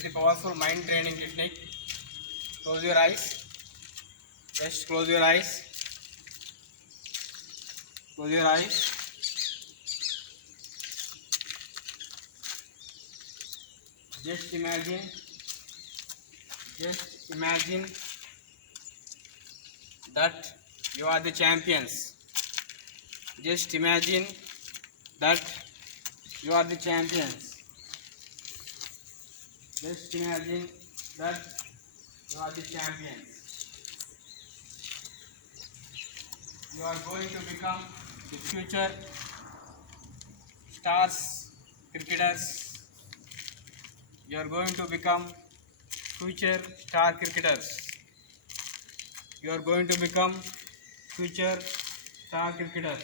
is the powerful mind training technique. Close your eyes. Just close your eyes. Close your eyes. Just imagine that you are the champions. Just imagine that you are the champions. Just imagine that you are the champions. You are going to become the future stars cricketers. You are going to become future star cricketers. You are going to become future star cricketers.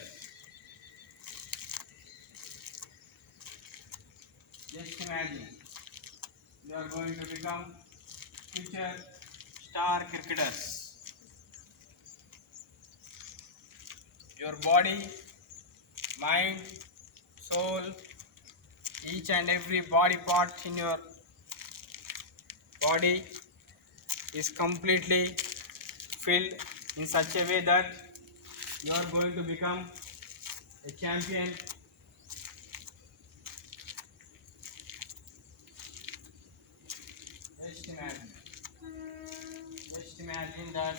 Just imagine you are going to become future star cricketers. Your body, mind, soul, each and every body part in your body is completely filled in such a way that you are going to become a champion. Just imagine. Just imagine that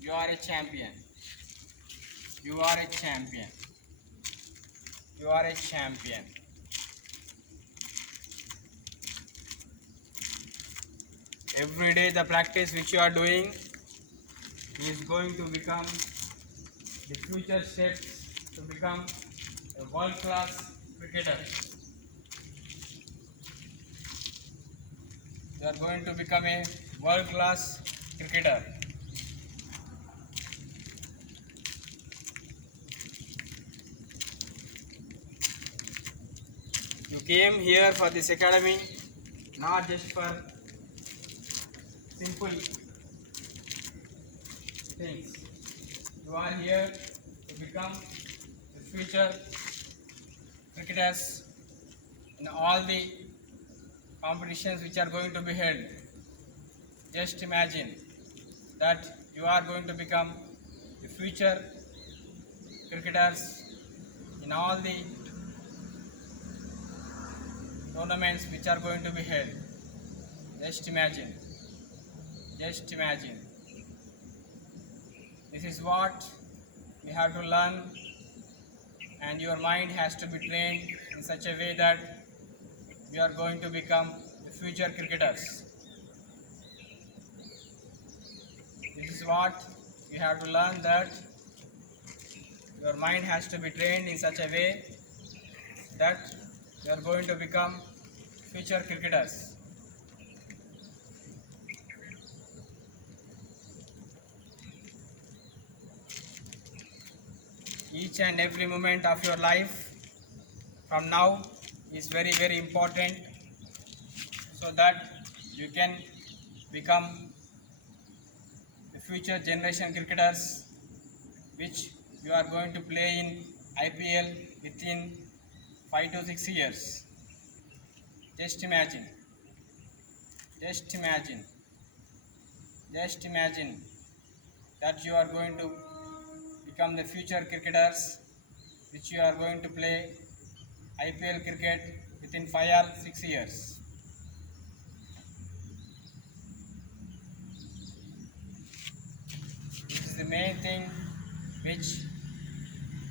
you are a champion. You are a champion. You are a champion. Every day the practice which you are doing is going to become the future steps to become a world-class cricketer. You are going to become a world-class cricketer. You came here for this academy not just for simple things. You are here to become the future cricketers in all the competitions which are going to be held. Just imagine that you are going to become the future cricketers in all the tournaments which are going to be held. Just imagine. Just imagine. This is what we have to learn, and your mind has to be trained in such a way that you are going to become the future cricketers. This is what you have to learn, that your mind has to be trained in such a way that you are going to become future cricketers. Each and every moment of your life from now is very, very important, so that you can become the future generation cricketers which you are going to play in IPL within 5 to 6 years. Just imagine. Just imagine. Just imagine that you are going to become the future cricketers which you are going to play IPL cricket within 5 or 6 years. This is the main thing which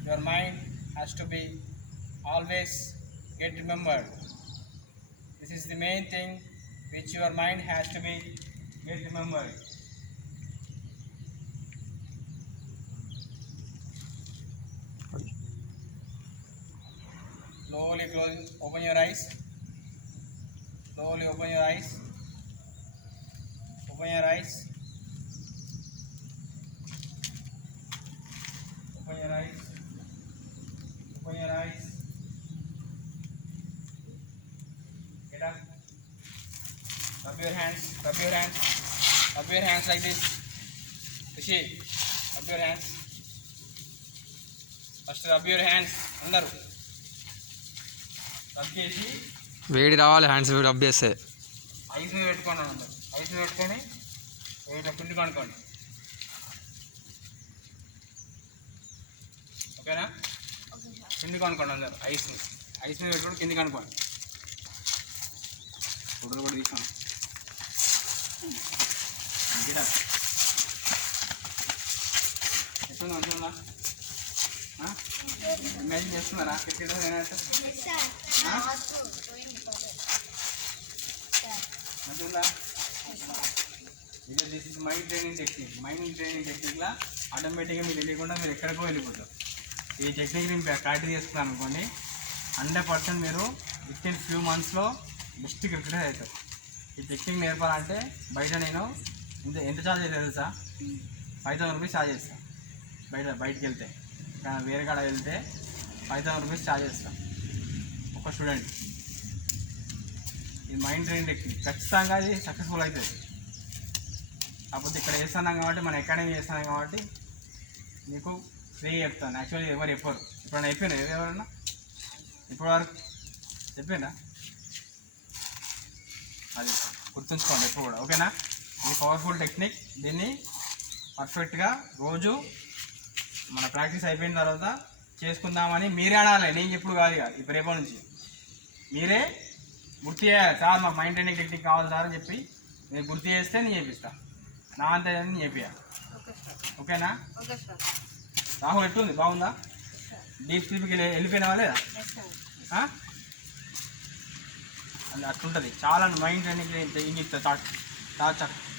your mind has to be always get remembered. This is the main thing which your mind has to be get remembered. Slowly close, open your eyes. Slowly open your eyes. Open your eyes. Open your eyes. Open your eyes. Get up. Rub your hands. Rub your hands. Rub your hands like this. Rishi, rub your hands. First rub your hands. Andaru. వేడి రావాలి hands rub చేస్తే. ఐస్ మీద పెట్టుకోండి అందరు. ఐస్ మీద పెట్టుకొని ఇట్లా కిందికి అనుకోండి. ఓకేనా? కిందికి అనుకోండి అందరు. ఐస్ మీద పెట్టుకొని కిందికి అనుకోండి. ఫోటోలు కూడా తీసాను. ఎట్లుంది? మంచిగా ఇమాజిన్ చేస్తున్నారా క్రికెట్ మంచిగా? ఇది this is mind training technique. Mind training టెక్నిక్లో ఆటోమేటిక్గా మీరు తెలియకుండా మీరు ఎక్కడికో వెళ్ళిపోతారు. ఈ టెక్నిక్ నేను ప్రాక్టీస్ చేసుకున్నాను అనుకోండి, 100% మీరు విత్ ఇన్ ఫ్యూ మంత్స్లో బెస్ట్ క్రికెటర్ అవుతారు. ఈ టెక్నిక్ నేర్పాలంటే బయట నేను ఎంత ఛార్జ్ అవుతుంది తెలుసా? 5,000 రూపీస్ ఛార్జ్ చేస్తాను. బయటికి వెళ్తే, కానీ వేరే కాడ వెళ్తే 5,000 రూపీస్ ఛార్జ్ చేస్తాను ఒక స్టూడెంట్. ఇది మైండ్ ట్రైనింగ్ టెక్నిక్. ఖచ్చితంగా అది సక్సెస్ఫుల్ అవుతుంది. కాకపోతే ఇక్కడ చేస్తున్నాం కాబట్టి, మన అకాడమీ చేస్తున్నాం కాబట్టి మీకు ఫ్రీ చెప్తాను. యాక్చువల్లీ ఎవరు చెప్పరు. ఇప్పుడు అయిపోయినా ఎవరన్నా ఇప్పుడు వరకు చెప్పినా? అది గుర్తుంచుకోండి ఎప్పుడు కూడా. ఓకేనా? ఇది పవర్ఫుల్ టెక్నిక్. దీన్ని పర్ఫెక్ట్గా రోజు మన ప్రాక్టీస్ అయిపోయిన తర్వాత చేసుకుందామని మీరే అనాలి. నేను చెప్పుడు కాదు. ఇప్పుడు రేపటి నుంచి మీరే గుర్తు చేయాలి. సార్ మాకు మైండ్ ట్రైనింగ్ టెక్నిక్ కావాలి సార్ అని చెప్పి మీరు గుర్తు చేస్తే నేను చేపిస్తాను. నా అంతే నేను చేపియాలి. ఓకేనా? రాహుల్ ఎట్లుంది? బాగుందా? డీప్ స్లీప్కి వెళ్ళిపోయినావా లేదా? అది అట్లుంటుంది. చాలా మైండ్ ట్రైనింగ్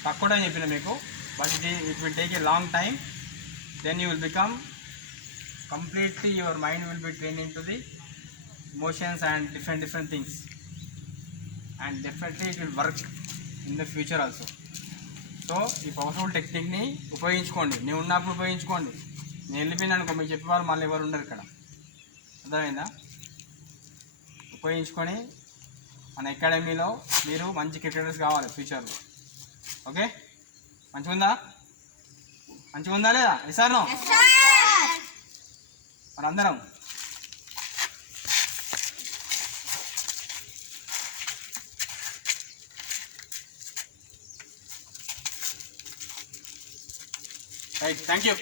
తక్కువ టైం చెప్పిన మీకు, but it will take a long time. Then you will become completely, your mind will be trained into the emotions and different things, and definitely it will work in the future also. So ఈ పవర్ఫుల్ టెక్నిక్ని ఉపయోగించుకోండి. నేను ఉన్నప్పుడు ఉపయోగించుకోండి. నేను వెళ్ళిపోయినా అనుకో, మీకు చెప్పేవాళ్ళు మళ్ళీ ఎవరు ఉండరు ఇక్కడ. అర్థమైందా? ఉపయోగించుకొని మన అకాడమీలో మీరు మంచి క్రికెటర్స్ కావాలి ఫ్యూచర్లో. ఓకే? మంచిగా ఉందా లేదా? ఇసాను మనందరం రైట్. Thank you.